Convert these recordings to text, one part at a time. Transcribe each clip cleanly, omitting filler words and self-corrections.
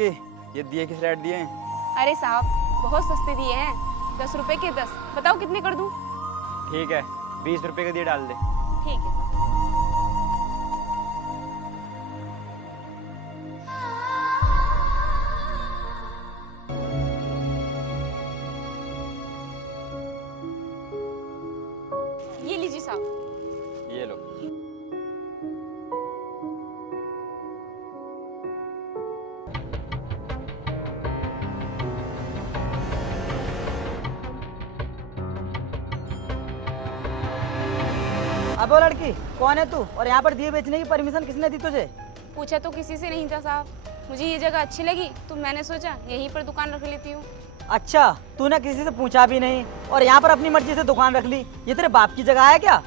लड़की, ये दिए किस रेट दिए हैं? अरे साहब बहुत सस्ते दिए हैं, 10 रुपए के 10। बताओ कितने कर दूं? ठीक है, 20 रुपए के दिए डाल दे। ठीक है साहब। ये लीजिए साहब। ये लो। अब वो लड़की कौन है तू, और यहाँ पर दिए बेचने की परमिशन किसने दी तुझे? पूछा तो किसी से नहीं था साहब, मुझे ये जगह अच्छी लगी तो मैंने सोचा यहीं पर दुकान रख लेती हूँ। अच्छा, तूने किसी से पूछा भी नहीं और यहाँ पर अपनी मर्जी से दुकान रख ली। ये तेरे बाप की जगह है क्या?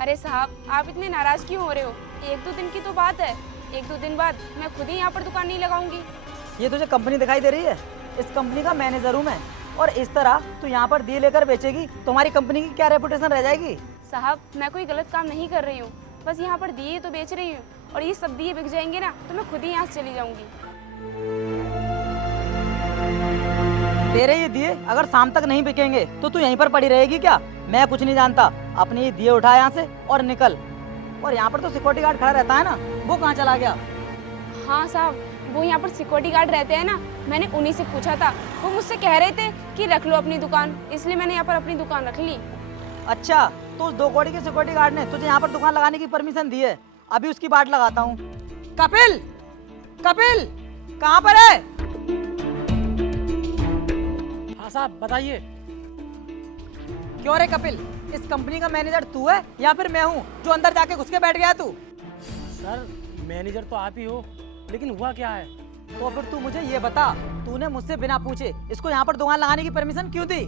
अरे साहब आप इतने नाराज क्यों हो रहे हो? 1-2 दिन की तो बात है, 1-2 दिन बाद मैं खुद ही यहाँ पर दुकान नहीं लगाऊंगी। ये तुझे कंपनी दिखाई दे रही है? इस कंपनी का मैनेजर हूँ मैं, और इस तरह तू यहाँ पर दिए लेकर बेचेगी तो हमारी कंपनी की क्या रेपुटेशन रह जाएगी? साहब मैं कोई गलत काम नहीं कर रही हूँ, बस यहाँ पर दिए तो बेच रही हूँ, और ये सब दिए बिक जाएंगे ना तो मैं खुद ही यहाँ से चली जाऊंगी। तेरे ये दिए अगर शाम तक नहीं बिकेंगे तो तू यहीं पर पड़ी रहेगी क्या? मैं कुछ नहीं जानता, अपने ये दिए उठा यहाँ से और निकल। और यहाँ पर तो सिक्योरिटी गार्ड खड़ा रहता है ना, वो कहाँ चला गया? हाँ साहब, वो यहाँ पर सिक्योरिटी गार्ड रहते हैं ना, मैंने उन्हीं से पूछा था, वो मुझसे कह रहे थे कि रख लो अपनी दुकान, इसलिए मैंने यहाँ पर अपनी दुकान रख ली। अच्छा, तो उस 2 कौड़ी के सिक्योरिटी गार्ड ने तुझे यहाँ पर दुकान लगाने की परमिशन दी है? अभी उसकी बाट लगाता हूँ। कपिल, कपिल कहाँ पर है? हाँ साहब बताइए। क्यों रे कपिल, इस कंपनी का मैनेजर तू है या फिर मैं हूँ जो अंदर जाके घुस के बैठ गया तू? सर मैनेजर तो आप ही हो, लेकिन हुआ क्या है? तो फिर तू मुझे ये बता, तूने मुझसे बिना पूछे इसको यहाँ पर दुकान लगाने की परमिशन क्यों दी?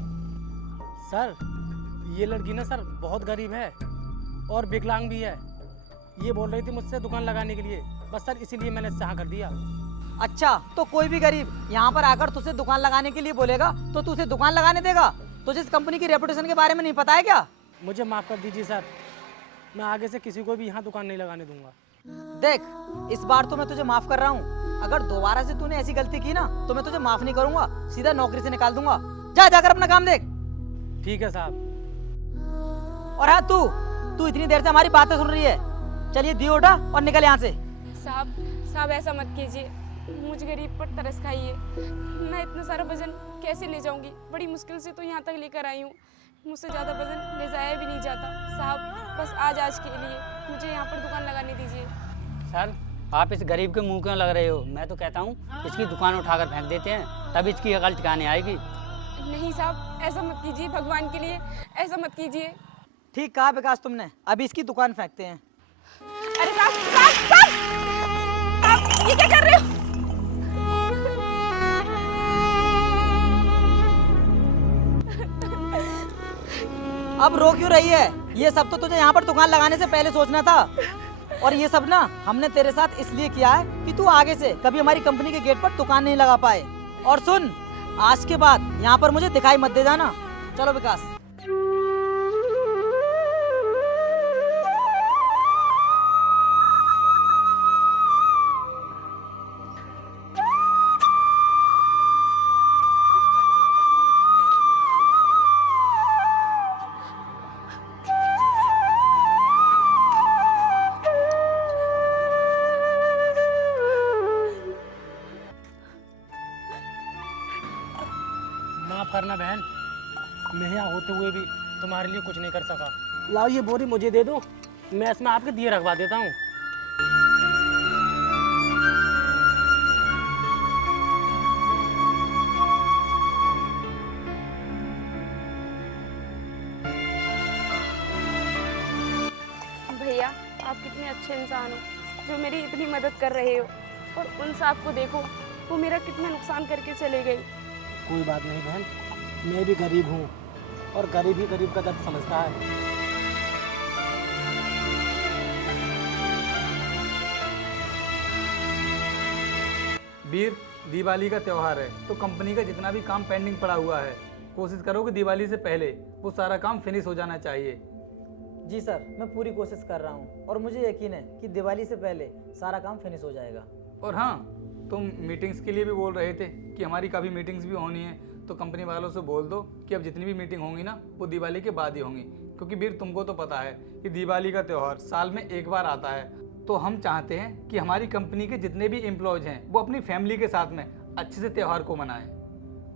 सर ये लड़की ना सर बहुत गरीब है और विकलांग भी है, ये बोल रही थी मुझसे दुकान लगाने के लिए, बस सर इसीलिए मैंने हाँ कर दिया। अच्छा, तो कोई भी गरीब यहाँ पर आकर तुझसे दुकान लगाने के लिए बोलेगा तो तू उसे दुकान लगाने देगा? तुझे इस कंपनी की रेपुटेशन के बारे में नहीं पता है क्या? मुझे माफ़ कर दीजिए सर, मैं आगे से किसी को भी यहाँ दुकान नहीं लगाने दूंगा। देख, इस बार तो मैं तुझे माफ कर रहा हूँ, अगर दोबारा से तूने ऐसी गलती की ना तो मैं तुझे माफ नहीं करूंगा, सीधा नौकरी से निकाल दूंगा। जा जाकर अपना काम देख। ठीक है साहब। और हाँ, तू इतनी देर से हमारी बातें सुन रही है, चलिए दिए उठा और निकल यहाँ से। साहब ऐसा मत कीजिए, मुझ गरीब पर तरस खाइए, मैं इतना सारा वजन कैसे ले जाऊंगी? बड़ी मुश्किल से तो यहाँ तक लेकर आई हूँ, मुझसे ज़्यादा वजन ले जाया भी नहीं जाता। साहब बस आज के लिए मुझे यहाँ पर दुकान लगाने दीजिए। सर आप इस गरीब के मुंह क्यों लग रहे हो? मैं तो कहता हूँ इसकी दुकान उठाकर फेंक देते हैं, तब इसकी अकल ठिकाने आएगी। नहीं साहब ऐसा मत कीजिए, भगवान के लिए ऐसा मत कीजिए। ठीक कहा विकास तुमने, अभी इसकी दुकान फेंकते हैं। अरे साहब ये क्या कर रहे हो? अब रो क्यों रही है? ये सब तो तुझे यहाँ पर दुकान लगाने से पहले सोचना था, और ये सब ना हमने तेरे साथ इसलिए किया है कि तू आगे से कभी हमारी कंपनी के गेट पर दुकान नहीं लगा पाए। और सुन, आज के बाद यहाँ पर मुझे दिखाई मत दे जाना। चलो विकास। माफ़ करना बहन, मैं यहाँ होते हुए भी तुम्हारे लिए कुछ नहीं कर सका। लाओ ये बोरी मुझे दे दो, मैं इसमें आपके दिए रखवा देता हूँ। भैया आप कितने अच्छे इंसान हो जो मेरी इतनी मदद कर रहे हो, और उन साहब को देखो वो मेरा कितना नुकसान करके चले गई। कोई बात नहीं बहन, मैं भी गरीब हूँ और गरीब ही गरीब का दर्द समझता है। वीर, दिवाली का त्यौहार है तो कंपनी का जितना भी काम पेंडिंग पड़ा हुआ है, कोशिश करो कि दिवाली से पहले वो सारा काम फिनिश हो जाना चाहिए। जी सर, मैं पूरी कोशिश कर रहा हूँ और मुझे यकीन है कि दिवाली से पहले सारा काम फिनिश हो जाएगा। और हाँ, तुम मीटिंग्स के लिए भी बोल रहे थे कि हमारी काफ़ी मीटिंग्स भी होनी है, तो कंपनी वालों से बोल दो कि अब जितनी भी मीटिंग होंगी ना वो दिवाली के बाद ही होंगी, क्योंकि वीर तुमको तो पता है कि दिवाली का त्यौहार साल में एक बार आता है। तो हम चाहते हैं कि हमारी कंपनी के जितने भी एम्प्लॉयज़ हैं वो अपनी फैमिली के साथ में अच्छे से त्यौहार को मनाएं।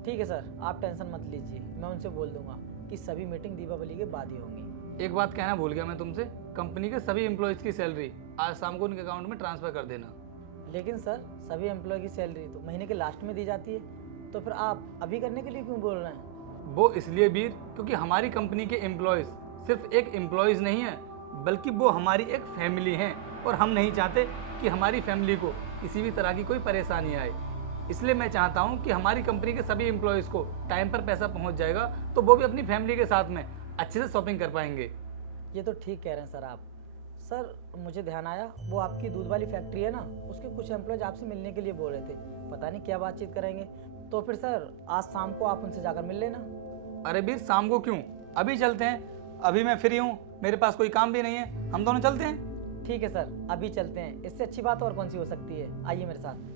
ठीक है सर, आप टेंशन मत लीजिए, मैं उनसे बोल दूंगा कि सभी मीटिंग दीपावली के बाद ही होंगी। एक बात कहना भूल गया मैं तुमसे, कंपनी के सभी एम्प्लॉयज़ की सैलरी आज शाम को उनके अकाउंट में ट्रांसफ़र कर देना। लेकिन सर सभी एम्प्लॉय की सैलरी तो महीने के लास्ट में दी जाती है, तो फिर आप अभी करने के लिए क्यों बोल रहे हैं? वो इसलिए वीर क्योंकि हमारी कंपनी के एम्प्लॉयज़ सिर्फ एक एम्प्लॉयज़ नहीं है, बल्कि वो हमारी एक फैमिली हैं और हम नहीं चाहते कि हमारी फैमिली को किसी भी तरह की कोई परेशानी आए। इसलिए मैं चाहता हूँ कि हमारी कंपनी के सभी एम्प्लॉयज़ को टाइम पर पैसा पहुँच जाएगा तो वो भी अपनी फैमिली के साथ में अच्छे से शॉपिंग कर पाएंगे। ये तो ठीक कह रहे हैं सर आप। सर मुझे ध्यान आया, वो आपकी दूध वाली फैक्ट्री है ना, उसके कुछ एम्प्लॉयज आपसे मिलने के लिए बोल रहे थे, पता नहीं क्या बातचीत करेंगे। तो फिर सर आज शाम को आप उनसे जाकर मिल लेना। अरे वीर शाम को क्यों, अभी चलते हैं, अभी मैं फ्री हूँ, मेरे पास कोई काम भी नहीं है, हम दोनों चलते हैं। ठीक है सर, अभी चलते हैं, इससे अच्छी बात और कौन सी हो सकती है, आइए मेरे साथ।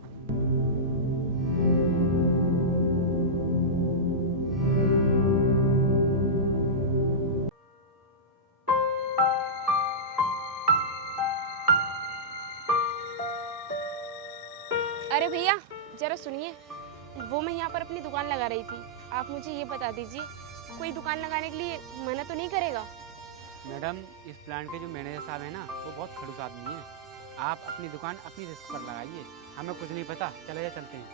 अरे भैया जरा सुनिए, वो मैं यहाँ पर अपनी दुकान लगा रही थी, आप मुझे ये बता दीजिए कोई दुकान लगाने के लिए मना तो नहीं करेगा? मैडम इस प्लांट के जो मैनेजर साहब हैं ना वो बहुत खड़ूस आदमी हैं। आप अपनी दुकान अपनी रिस्क पर लगाइए, हमें कुछ नहीं पता, चले चलते हैं।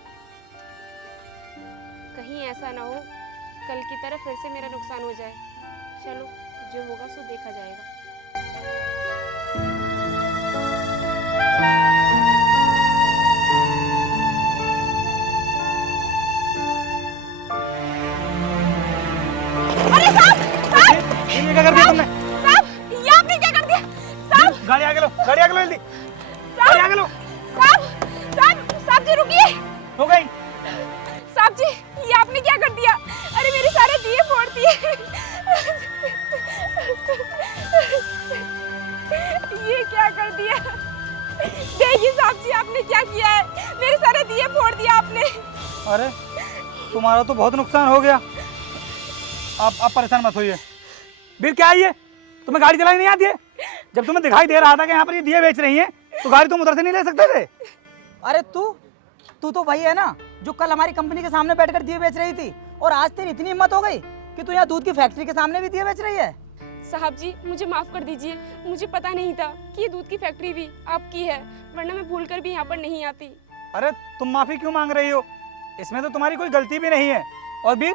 कहीं ऐसा ना हो कल की तरह फिर से मेरा नुकसान हो जाए। चलो जो होगा सो देखा जाएगा। ये क्या कर दिया तुमने? साहब ये आपने क्या कर दिया? साहब गाड़ी आगे लो, गाड़ी आगे लो जल्दी, गाड़ी आगे लो। साहब जी रुकिए। हो गई? साहब जी ये आपने क्या कर दिया? अरे मेरे सारे दिए फोड़ दिए। ये क्या कर दिया? देखिए साहब जी आपने क्या किया है, मेरे सारे दिए फोड़ दिया आपने। अरे तुम्हारा तो बहुत नुकसान हो गया, आप परेशान मत होइए। वीर क्या है ये, तुम्हें गाड़ी चलानी नहीं आती है? जब तुम्हें दिखाई दे रहा था कि यहाँ पर ये दिए बेच रही हैं तो गाड़ी तुम उधर से नहीं ले सकते थे? अरे तू तो वही है ना जो कल हमारी कंपनी के सामने बैठकर दिए बेच रही थी, और आज तेरी इतनी हिम्मत हो गई कि तू यहाँ दूध की फैक्ट्री के सामने भी दिए बेच रही है। साहब जी मुझे माफ कर दीजिए, मुझे पता नहीं था कि ये दूध की फैक्ट्री भी आपकी है, वरना मैं भूलकर भी यहाँ पर नहीं आती। अरे तुम माफी क्यों मांग रही हो, इसमें तो तुम्हारी कोई गलती भी नहीं है। और वीर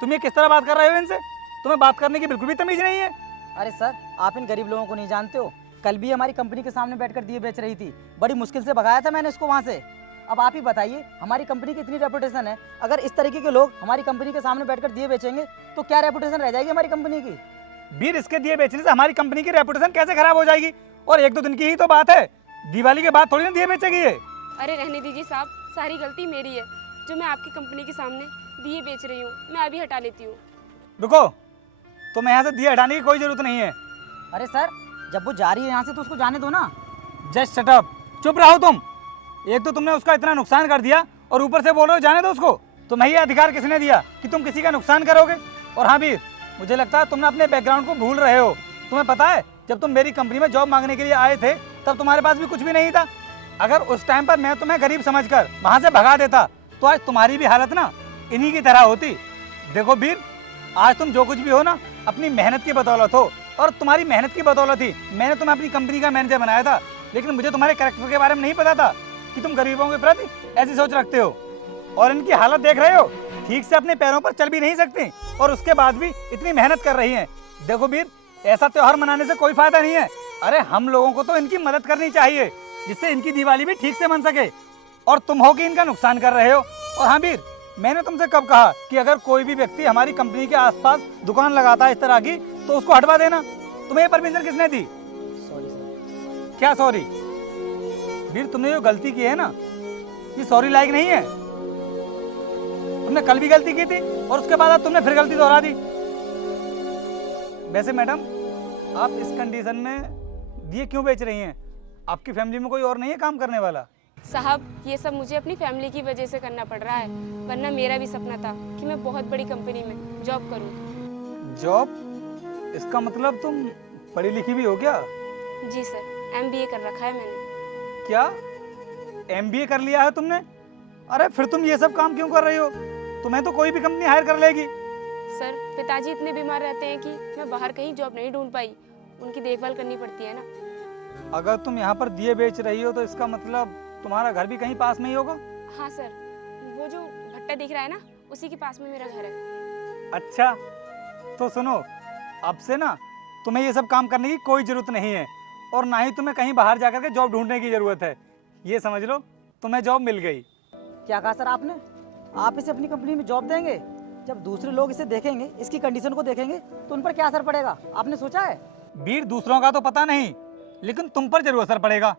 तुम ये किस तरह बात कर रहे हो इनसे, तुम्हें बात करने की बिल्कुल भी तमीज नहीं है। अरे सर आप इन गरीब लोगों को नहीं जानते हो, कल भी हमारी कंपनी के सामने बैठकर दिए बेच रही थी, बड़ी मुश्किल से भगाया था मैंने इसको वहाँ से। अब आप ही बताइए हमारी कंपनी की इतनी रेपुटेशन है, अगर इस तरीके के लोग हमारी कंपनी के सामने बैठकर दिए बेचेंगे तो क्या रेपुटेशन रह जाएगी हमारी कंपनी की? वीर इसके दिए बेचने से हमारी कंपनी की रेपुटेशन कैसे खराब हो जाएगी? और एक दो दिन की ही तो बात है, दिवाली के बाद थोड़ी ना दिए बेचेगी ये। अरे रहने दीजिए साहब, सारी गलती मेरी है जो मैं आपकी कंपनी के सामने दिए बेच रही हूँ, मैं अभी हटा लेती हूँ। रुको, तुम्हें यहाँ से दिए हटाने की कोई जरूरत नहीं है। अरे सर जब वो जा रही है यहाँ से तो उसको जाने दो ना। जस्ट शट अप, चुप रहो तुम। एक तो तुमने उसका इतना नुकसान कर दिया और ऊपर से बोल रहे हो जाने दो उसको। तुम्हें ये अधिकार किसने दिया कि तुम किसी का नुकसान करोगे? और हाँ वीर, मुझे लगता है तुमने अपने बैकग्राउंड को भूल रहे हो। तुम्हें पता है जब तुम मेरी कंपनी में जॉब मांगने के लिए आए थे तब तुम्हारे पास भी कुछ भी नहीं था। अगर उस टाइम पर मैं तुम्हें गरीब समझकर वहाँ से भगा देता तो आज तुम्हारी भी हालत ना इन्हीं की तरह होती। देखो वीर, आज तुम जो कुछ भी हो ना अपनी मेहनत की बदौलत हो, और तुम्हारी मेहनत की बदौलत ही मैंने तुम्हें अपनी कंपनी का मैनेजर बनाया था। लेकिन मुझे तुम्हारे कैरेक्टर के बारे में नहीं पता था कि तुम गरीबों के प्रति ऐसी सोच रखते हो। और इनकी हालत देख रहे हो, ठीक से अपने पैरों पर चल भी नहीं सकती और उसके बाद भी इतनी मेहनत कर रही हैं। देखो वीर, ऐसा त्योहार मनाने से कोई फायदा नहीं है। अरे हम लोगों को तो इनकी मदद करनी चाहिए जिससे इनकी दिवाली भी ठीक से बन सके, और तुम हो कि इनका नुकसान कर रहे हो। और हाँ वीर, मैंने तुमसे कब कहा कि अगर कोई भी व्यक्ति हमारी कंपनी के आसपास दुकान लगाता है इस तरह की तो उसको हटवा देना? तुम्हें ये परमिशन किसने दी? Sorry sir. क्या सॉरी? वीर तुमने जो गलती की है ना ये सॉरी लायक नहीं है। तुमने कल भी गलती की थी और उसके बाद अब तुमने फिर गलती दोहरा दी। वैसे मैडम, आप इस कंडीशन में दिए क्यों बेच रही हैं? आपकी फैमिली में कोई और नहीं है काम करने वाला? साहब ये सब मुझे अपनी फैमिली की वजह से करना पड़ रहा है, वरना मेरा भी सपना था कि मैं बहुत बड़ी कंपनी में जॉब करूं। जॉब? इसका मतलब तुम पढ़ी लिखी भी हो क्या? जी सर, MBA कर रखा है मैंने। क्या MBA कर लिया है तुमने? अरे फिर तुम ये सब काम क्यों कर रही हो? तुम्हें तो कोई भी कंपनी हायर कर लेगी। सर पिताजी इतने बीमार रहते हैं कि मैं बाहर कहीं जॉब नहीं ढूंढ पाई, उनकी देखभाल करनी पड़ती है ना। अगर तुम यहाँ पर दिए बेच रही हो तो इसका मतलब तुम्हारा घर भी कहीं पास में ही होगा? हाँ सर, वो जो भट्टा दिख रहा है ना, उसी के पास में मेरा घर है। अच्छा तो सुनो, अब से ना तुम्हें ये सब काम करने की कोई ज़रूरत नहीं है और ना ही तुम्हें कहीं बाहर जाकर के जॉब ढूंढने की ज़रूरत है। ये समझ लो तुम्हें जॉब मिल गई। क्या कहा सर आपने? आप इसे अपनी कंपनी में जॉब देंगे? जब दूसरे लोग इसे देखेंगे, इसकी कंडीशन को देखेंगे तो उन पर क्या असर पड़ेगा, आपने सोचा है? वीर, दूसरों का तो पता नहीं, लेकिन तुम पर जरूर असर पड़ेगा,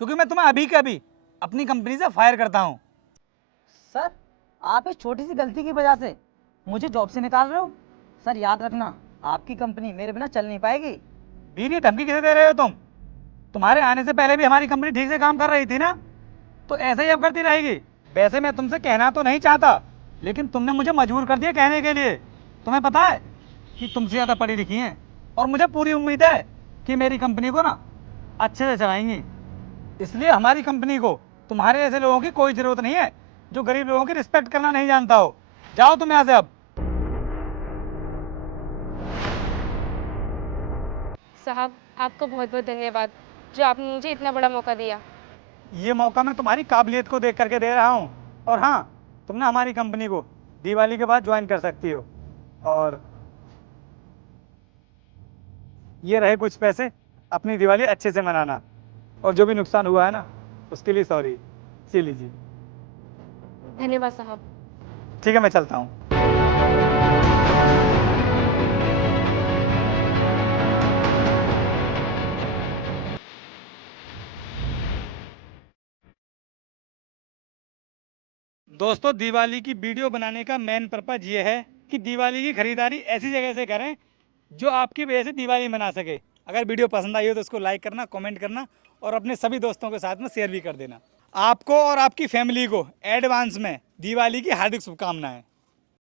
क्योंकि मैं तुम्हें अभी के अभी अपनी कंपनी से फायर करता हूँ। सर आप इस छोटी सी गलती की वजह से मुझे जॉब से निकाल रहे हो? सर याद रखना, आपकी कंपनी मेरे बिना चल नहीं पाएगी। वीर, ये धमकी किसे दे रहे हो तुम? तुम्हारे आने से पहले भी हमारी कंपनी ठीक से काम कर रही थी ना, तो ऐसे ही अब करती रहेगी। वैसे मैं तुमसे कहना तो नहीं चाहता, लेकिन तुमने मुझे मजबूर कर दिया कहने के लिए। तुम्हें पता है कि तुमसे ज़्यादा पढ़ी लिखी हैं और मुझे पूरी उम्मीद है कि मेरी कंपनी को ना अच्छे से चलाएंगी। इसलिए हमारी कंपनी को तुम्हारे ऐसे लोगों की कोई ज़रूरत नहीं है जो गरीब लोगों की रिस्पेक्ट करना नहीं जानता हो। जाओ तुम यहाँ से अब। साहब आपका बहुत बहुत धन्यवाद जो आपने मुझे इतना बड़ा मौका दिया। ये मौका मैं तुम्हारी काबिलियत को देख करके दे रहा हूँ। और हाँ, तुम ना हमारी कंपनी को दिवाली के बाद ज्वाइन कर सकती हो। और ये रहे कुछ पैसे, अपनी दिवाली अच्छे से मनाना, और जो भी नुकसान हुआ है ना उसके लिए सॉरी। सी लीजिए। धन्यवाद साहब। ठीक है, मैं चलता हूँ। दोस्तों, दिवाली की वीडियो बनाने का मेन पर्पज ये है कि दिवाली की खरीदारी ऐसी जगह से करें जो आपकी वजह से दिवाली मना सके। अगर वीडियो पसंद आई हो तो उसको लाइक करना, कमेंट करना और अपने सभी दोस्तों के साथ में शेयर भी कर देना। आपको और आपकी फैमिली को एडवांस में दिवाली की हार्दिक शुभकामनाएं।